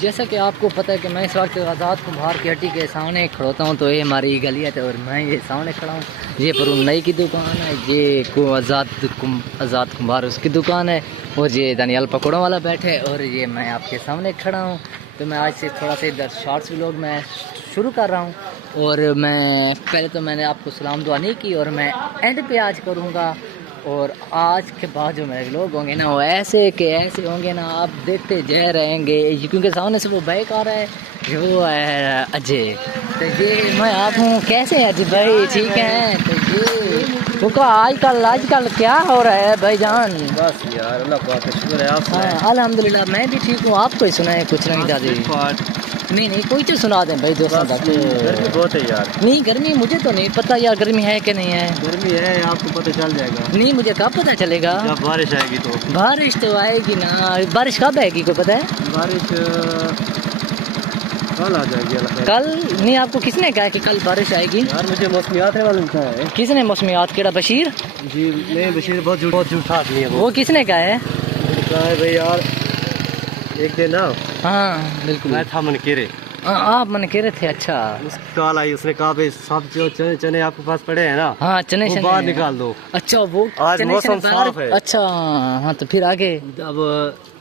جیسا کہ آپ کو پتہ ہے کہ میں اس وقت آزاد کمبھار کی ہٹی کے سامنے کھڑوتا ہوں، تو یہ ہماری گلیت ہے اور میں یہ سامنے کھڑا ہوں. یہ پرون نئی کی دکان ہے، یہ کو آزاد کمبھار اس کی دکان ہے، اور یہ دانیال پکوڑوں والا بیٹھا ہے، اور یہ میں آپ کے سامنے کھڑا ہوں. تو میں آج سے تھوڑا سا ادھر شارٹس ولاگ میں شروع کر رہا ہوں. اور میں پہلے تو میں نے آپ کو سلام دعا نہیں کی، اور میں اینڈ پہ آج کروں گا. اور آج کے بعد جو میرے لوگ ہوں گے نا وہ ایسے کہ ایسے ہوں گے نا، آپ دیکھتے جا رہیں گے، کیونکہ سامنے سے وہ بائک آ رہا ہے، وہ ہے اجے. تو یہ میں آپ ہوں. کیسے ہیں اجے بھائی؟ ٹھیک ہیں؟ تو یہ تو آج کل کیا ہو رہا ہے بھائی جان؟ بس یار اللہ پاک کا شکر ہے. آپ ہاں الحمدللہ میں بھی ٹھیک ہوں. آپ کو ہی سنائیں کچھ نہیں دادی. نہیں کوئی تو سنا دیں بھائی دوستوں تک. گرمی بہت ہے یار. نہیں گرمی مجھے تو نہیں پتہ یار، گرمی ہے کہ نہیں ہے. گرمی ہے، آپ کو پتہ چل جائے گا. نہیں مجھے کب پتہ چلے گا؟ جب بارش آئے گی. تو بارش تو آئے گی نا. بارش کب آئے گی کوئی پتہ ہے؟ بارش کل آ جائے گی. کل نہیں. آپ کو کس نے کہا کہ کل بارش آئے گی؟ یار مجھے موسمیات معلوم تھا. کس نے موسمیات؟ کیڑا بشیر؟ جی نہیں، بشیر بہت جھوٹا آدمی ہے. وہ کس نے کہا ہے؟ کہا ہے بھائی یار ایک دن نا. ہاں بالکل. میں تھا منکیرے. آپ من کہہ رہے تھے. اچھا اس کال آئی، اس نے کہا بھائی سب جو چنے آپ کے پاس پڑے ہیں نا، ہاں چنے وہ باہر نکال دو. اچھا وہ آج موسم صاف ہے. اچھا ہاں تو پھر آگے اب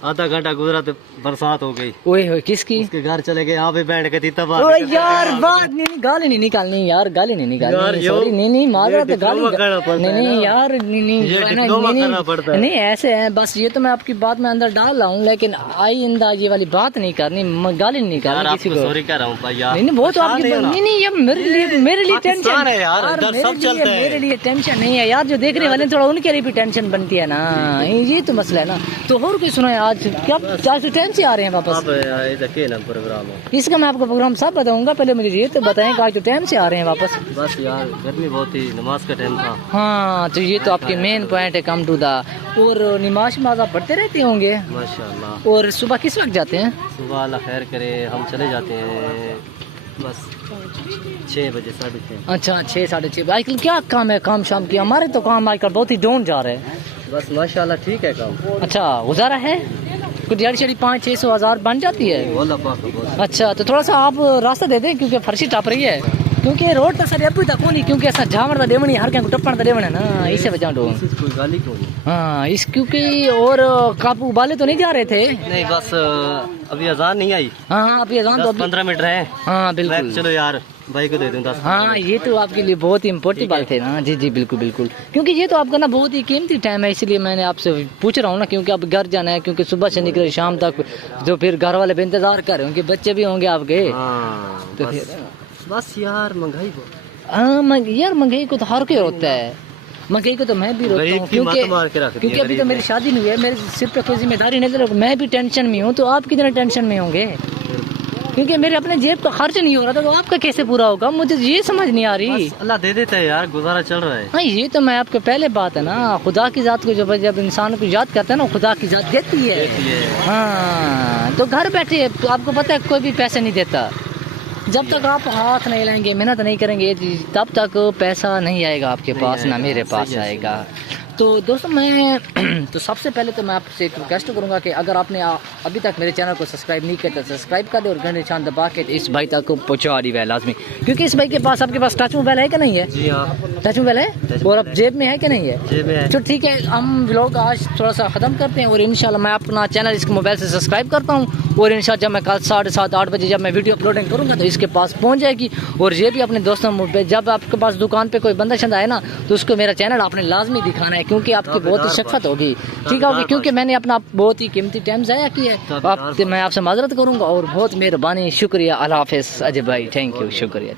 آدھا گھنٹہ گزرا تو برسات ہو گئی. اوئے ہوئے کس کی؟ اس کے گھر چلے گئے، یہاں پہ بیٹھ کے تیتا او یار بات نہیں، گالی نہیں نکالنی یار، گالی نہیں نکالنی. سوری نہیں معذرت ہے. گالی نہیں یار، نہیں ایسے ہیں بس. یہ تو میں آپ کی بات میں اندر ڈال رہا ہوں، لیکن آئندہ یہ والی بات نہیں کرنی، گالی نہیں نکالنی کسی کو. سوری کہہ رہا ہوں بھائی یار. نہیں وہ تو آپ کی نہیں یہ میرے لیے ٹینشن ہے یار. سب چلتا ہے، میرے لیے ٹینشن نہیں ہے یار. جو دیکھنے والے تھوڑا ان کے لیے بھی ٹینشن بنتی ہے نا. یہ تو مسئلہ ہے نا. تو اور کوئی سنا ہے آج کیا ٹائم سے آ رہے ہیں واپس؟ پروگرام اس کا میں آپ کو پروگرام سب بتاؤں گا. پہلے مجھے یہ تو بتائیں کہ آج تو ٹائم سے آ رہے ہیں واپس. بس یار گرمی بہت ہی، نماز کا ٹائم تھا. ہاں تو یہ تو آپ کے مین پوائنٹ ہے، کم ٹو دا. اور نماز آپ پڑھتے رہتے ہوں گے ماشاءاللہ. اور صبح کس وقت جاتے ہیں؟ صبح اللہ خیر کرے ہم چلے جاتے ہیں بس 6 بجے 6:30. اچھا 6 ساڑھے 6. آج کل کیا کام ہے؟ کام شام کی ہمارے تو کام آج کل بہت ہی ڈاؤن جا رہے ہیں. بس ماشاءاللہ ٹھیک ہے کام. اچھا گزارا ہے کچھ 500-600 ہزار بن جاتی ہے. اللہ پاک کا بہت. اچھا تو تھوڑا سا آپ راستہ دے دیں، کیونکہ فرشی ٹاپ رہی ہے، کیونکہ روڈ تو سارے ابھی تک نہیں، کیونکہ ایسا جھاوڑ کا دیونی ہر کہیں کو ٹپن کا دیونا ہے نا، اس سے بچا دو. کوئی گالی کیوں نہیں. ہاں اس کیونکہ اور کاپو بالے تو نہیں جا رہے تھے. نہیں بس ابھی اذان نہیں آئی. ہاں ابھی اذان تو 15 منٹ رہے. ہاں بالکل. چلو یار بھائی کو دے دوں 10. ہاں یہ تو آپ کے لیے بہت ہی امپورٹنٹ بات ہے نا. جی بالکل، کیونکہ یہ تو آپ کا نا بہت ہی قیمتی ٹائم ہے، اس لیے میں نے آپ سے پوچھ رہا ہوں نا، کیونکہ اب گھر جانا ہے، کیونکہ صبح سے نکلے شام تک، جو پھر گھر والے بھی انتظار کر رہے ہوں گے، بچے بھی ہوں گے آپ کے. ہاں تو بس یار مہنگائی بہت. ہاں یار مہنگائی کو تو ہر کوئی روکتا ہے. مہنگائی کو تو میں بھی روکتا ہوں، کیونکہ ابھی تو میری شادی نہیں ہوئی ہے، میرے سر پہ کوئی ذمہ داری نہیں ہے. میں بھی ٹینشن میں ہوں، تو آپ کتنے ٹینشن میں ہوں گے؟ کیونکہ میرے اپنے جیب کا خرچ نہیں ہو رہا تھا، تو آپ کا کیسے پورا ہوگا؟ مجھے یہ سمجھ نہیں آ رہی. اللہ دے دیتا ہے یار، گزارا چل رہا ہے. ہاں یہ تو میں آپ کو پہلے بات ہے نا، خدا کی ذات کو جب انسان کو یاد کرتا ہے نا، خدا کی ذات دیتی ہے. ہاں تو گھر بیٹھے آپ کو پتہ ہے کوئی بھی پیسے نہیں دیتا. جب تک آپ ہاتھ نہیں لائیں گے، محنت نہیں کریں گے، تب تک پیسہ نہیں آئے گا آپ کے پاس، نہ میرے پاس آئے گا. تو دوستوں میں تو سب سے پہلے تو میں آپ سے ایک ریکویسٹ کروں گا کہ اگر آپ نے ابھی تک میرے چینل کو سبسکرائب نہیں کیا تو سبسکرائب کر دیں، اور گھنٹے نشان دبا کے اس بھائی تک پہنچا دی ہے لازمی، کیونکہ اس بھائی کے پاس آپ کے پاس ٹچ موبائل ہے کہ نہیں ہے؟ جی ہاں ٹچ موبائل ہے. اور اب جیب میں ہے کہ نہیں ہے؟ جیب میں ہے. تو ٹھیک ہے، ہم ولاگ آج تھوڑا سا ختم کرتے ہیں، اور انشاءاللہ میں اپنا چینل اس کے موبائل سے سبسکرائب کرتا ہوں، اور انشاءاللہ جب میں کل 7:30-8 بجے جب میں ویڈیو اپلوڈنگ کروں گا تو اس کے پاس پہنچ جائے گی. اور یہ بھی اپنے دوستوں پہ، جب آپ کے پاس دکان پہ کوئی بندہ شندہ ہے نا، تو اس کو میرا چینل آپ نے لازمی دکھانا ہے، کیونکہ آپ کی بہت ہی شفقت ہوگی. ٹھیک ہے، کیونکہ میں نے اپنا بہت ہی قیمتی ٹائم ضائع کیا ہے. میں آپ سے معذرت کروں گا، اور بہت مہربانی، شکریہ. اللہ حافظ اجے بھائی، تھینک یو، شکریہ.